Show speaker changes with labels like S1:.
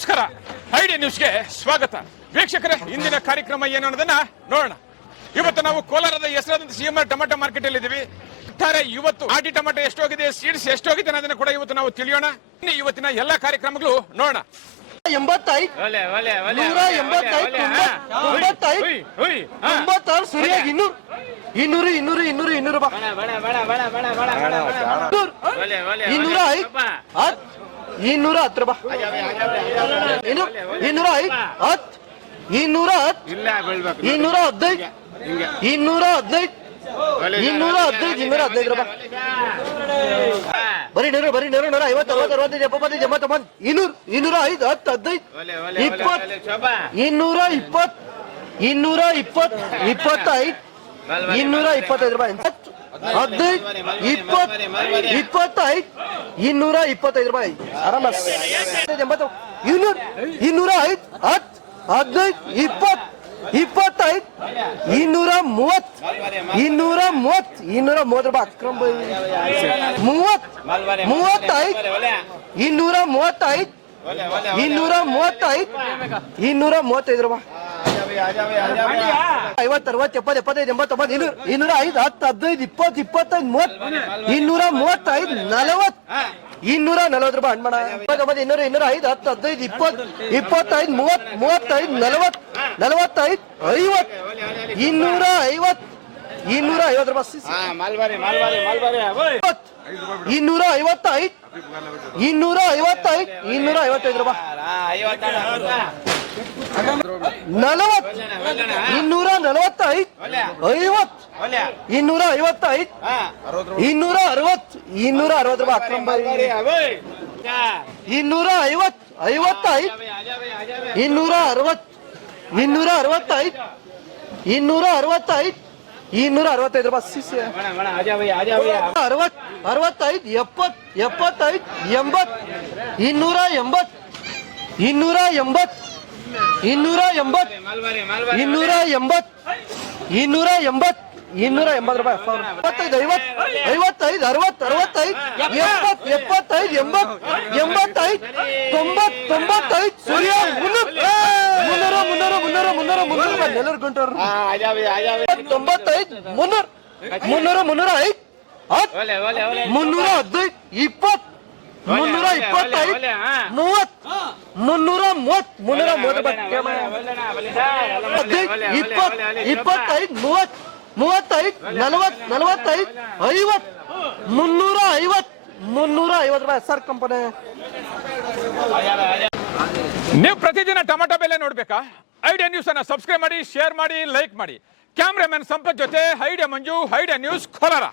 S1: ನಮಸ್ಕಾರ. ಐಡಿ ನ್ಯೂಸ್ಗೆ ಸ್ವಾಗತ. ವೀಕ್ಷಕರೇ ಇಂದಿನ ಕಾರ್ಯಕ್ರಮ ಏನು ಅನ್ನೋದನ್ನ ನೋಡೋಣ. ಇವತ್ತು ನಾವು ಕೋಲಾರದ ಹೆಸರಾದಂತ C M R tomato market ಅಲ್ಲಿ ಇದೀವಿ ಒಟ್ಟಾರೆ ಇವತ್ತು ಆಟಿ ಟೊಮೆಟೊ ಎಷ್ಟೋಗಿದೆ ಸೀಡ್ಸ್ ಎಷ್ಟೋಗಿದೆ ಅನ್ನೋದನ್ನ ಕೂಡ ಇವತ್ತು ನಾವು ತಿಳಿಯೋಣ. ಇನ್ನು ಇವತ್ತಿನ ಎಲ್ಲಾ ಕಾರ್ಯಕ್ರಮಗಳು ನೋಡೋಣ.
S2: ಎಂಬತ್ತೈದು ನೂರ ಎಂಬತ್ತೈದು ತೊಂಬತ್ತೈದು ತೊಂಬತ್ತಾರು ಸರಿಯಾಗಿ ಇನ್ನೂರು ಇನ್ನೂರು ಇನ್ನೂರು ಇನ್ನೂರು ಇನ್ನೂರು ಬಾ. ಇನ್ನೂರು ಐದು. ಇನ್ನೂರ ಹತ್ತು ರೂಪಾಯಿ ಇನ್ನು ಇನ್ನೂರ ಐದು ಹತ್ತು ಇನ್ನೂರ ಹತ್ತು ಇನ್ನೂರ ಹದಿನೈದು ಇನ್ನೂರ ಹದಿನೈದು ಇನ್ನೂರ ಹದಿನೈದು ಇನ್ನೂರ ಹದಿನೈದು ರೂಪಾಯಿ ಬರೀ ನೂರು ಬರೀ ನೂರು ನೂರ ಐವತ್ತು ಅರವತ್ತು ಅರವತ್ತೈದು ಎಪ್ಪತ್ತೈದು ಎಂಬತ್ತೊಂಬತ್ತು ಇನ್ನೂರು ಇನ್ನೂರ ಐದು ಹತ್ತು ಹದಿನೈದು ಇಪ್ಪತ್ತು ಇನ್ನೂರ ಇಪ್ಪತ್ತು ಇನ್ನೂರ ಇಪ್ಪತ್ತು ಇಪ್ಪತ್ತೈದು ಇನ್ನೂರ ಇಪ್ಪತ್ತೈದು ರೂಪಾಯಿ ಹತ್ತು ಹದಿನೈದು, ಇಪ್ಪತ್, ಇಪ್ಪತ್ತೈದು, ಇನ್ನೂರ ಇಪ್ಪತ್ತೈದು ರೂಪಾಯಿ. ಆರಾಮ. ಎಂಬತ್ತು, ಇನ್ನೂರ ಇನ್ನೂರ ಐದು ಹತ್ತು ಹದಿನೈದು ಇಪ್ಪತ್ತು ಇಪ್ಪತ್ತೈದು, ಇನ್ನೂರ ಮೂವತ್ ಇನ್ನೂರ ಮೂವತ್ ಇನ್ನೂರ ಮೂವತ್ತು ರೂಪಾಯಿ. ಅಕ್ರಮ್. ಮೂವತ್ ಮೂವತ್ತೈದು, ಇನ್ನೂರ ಮೂವತ್ತೈದು ಇನ್ನೂರ ಮೂವತ್ತೈದು ಇನ್ನೂರ ಮೂವತ್ತೈದು ರೂಪಾಯಿ. ಐವತ್ತು ಅರವತ್ತು ಎಪ್ಪತ್ತು ಎಪ್ಪತ್ತೈದು ಎಂಬತ್ತೊಂಬತ್ತು ಇನ್ನೂರು ಇನ್ನೂರ ಐದು ಹತ್ತು ಹದಿನೈದು ಇಪ್ಪತ್ತು ಇಪ್ಪತ್ತೈದು ಮೂವತ್ತು ಇನ್ನೂರ ಮೂವತ್ತೈದು ನಲವತ್ತು ಇನ್ನೂರ ನಲವತ್ತು ರೂಪಾಯಿ ಹಣ್ಮಣ ಇಪ್ಪತ್ತೊಂಬತ್ತು ಇನ್ನೂರ ಇನ್ನೂರ ಐದು ಹತ್ತು ಹದಿನೈದು ಇಪ್ಪತ್ತು ಇಪ್ಪತ್ತೈದು ಮೂವತ್ತು ಮೂವತ್ತೈದು ನಲವತ್ತು ನಲವತ್ತೈದು ಐವತ್ತು ಇನ್ನೂರ ಐವತ್ತು ಇನ್ನೂರ ಐವತ್ತು ರೂಪಾಯಿ ಇನ್ನೂರ ಐವತ್ತೈದು ಇನ್ನೂರ ಐವತ್ತೈದು ಇನ್ನೂರ ಐವತ್ತೈದು ರೂಪಾಯಿ.
S3: ಹಾ
S2: ನಲವತ್ತು. ಇನ್ನೂರ ನಲವತ್ತೈದು ಐವತ್ತು.
S3: ಒಲೆ
S2: ಇನ್ನೂರ ಐವತ್ತೈದು ಇನ್ನೂರ ಅರವತ್ ಇನ್ನೂರ ಅರವತ್ತು ರೂಪಾಯಿ ಇನ್ನೂರ ಐವತ್ತು ಐವತ್ತೈದು. ಇನ್ನೂರ ಅರವತ್ತು ಇನ್ನೂರ ಅರವತ್ತೈದು ಇನ್ನೂರ ಅರವತ್ತೈದು ಇನ್ನೂರ ಅರವತ್ತೈದು ರೂಪಾಯಿ. C C. ಅರವತ್ತು ಅರವತ್ತೈದು ಎಪ್ಪತ್ತು ಎಪ್ಪತ್ತೈದು ಎಂಬತ್ತು ಇನ್ನೂರ ಎಂಬತ್ತು ಇನ್ನೂರ ಎಂಬತ್ತು ಇನ್ನೂರ
S3: ಮಲ್ಬಾರಿ
S2: ಇನ್ನೂರ ಎಂಬತ್ತು ಇನ್ನೂರ ಎಂಬತ್, ಇನ್ನೂರ ಎಂಬತ್ತು ರೂಪಾಯಿ. ಎಪ್ಪತ್ತೈದು ಐವತ್ತು ಐವತ್ತೈದು, ಅರವತ್ತು, ಅರವತ್ತೈದು, ಎಪ್ಪತ್ತು, ಎಪ್ಪತ್ತೈದು ಎಂಬತ್ ಎಂಬತ್ತೈದು ತೊಂಬತ್ ತೊಂಬತ್ತೈದು, ಸೂರ್ಯ, ಮುನ್ನೂರು. ಮುನ್ನೂರು ಮುನ್ನೂರು ಮುನ್ನೂರು ಗುಂಟೂರು ತೊಂಬತ್ತೈದು ಐದು ಹದಿನೈದು ಇಪ್ಪತ್ತು ಮುನ್ನೂರ ಇಪ್ಪತ್ತೈದು ಮೂವತ್ತು ಮುನ್ನೂರ ಮೂವತ್ತು ಮುನ್ನೂರ ಮೂವತ್ತು ಇಪ್ಪತ್ ಇಪ್ಪತ್ತೈದು ಮೂವತ್ತು ಮೂವತ್ತೈದು ನಲವತ್ ನಲವತ್ತೈದು ಐವತ್ ಮುನ್ನೂರ ಐವತ್ತು ಮುನ್ನೂರ ಐವತ್ತು ರೂಪಾಯಿ. Sir company.
S1: ನೀವು ಪ್ರತಿದಿನ ಟೊಮೆಟೊ ಬೆಲೆ ನೋಡ್ಬೇಕಾ? ಐಡಿಯಾ ನ್ಯೂಸ್ ಅನ್ನ ಸಬ್ಸ್ಕ್ರೈಬ್ ಮಾಡಿ, ಶೇರ್ ಮಾಡಿ, ಲೈಕ್ ಮಾಡಿ. ಕ್ಯಾಮ್ರಾಮನ್ ಸಂಪತ್ ಜೊತೆ, idea Manju, idea news, Kolar.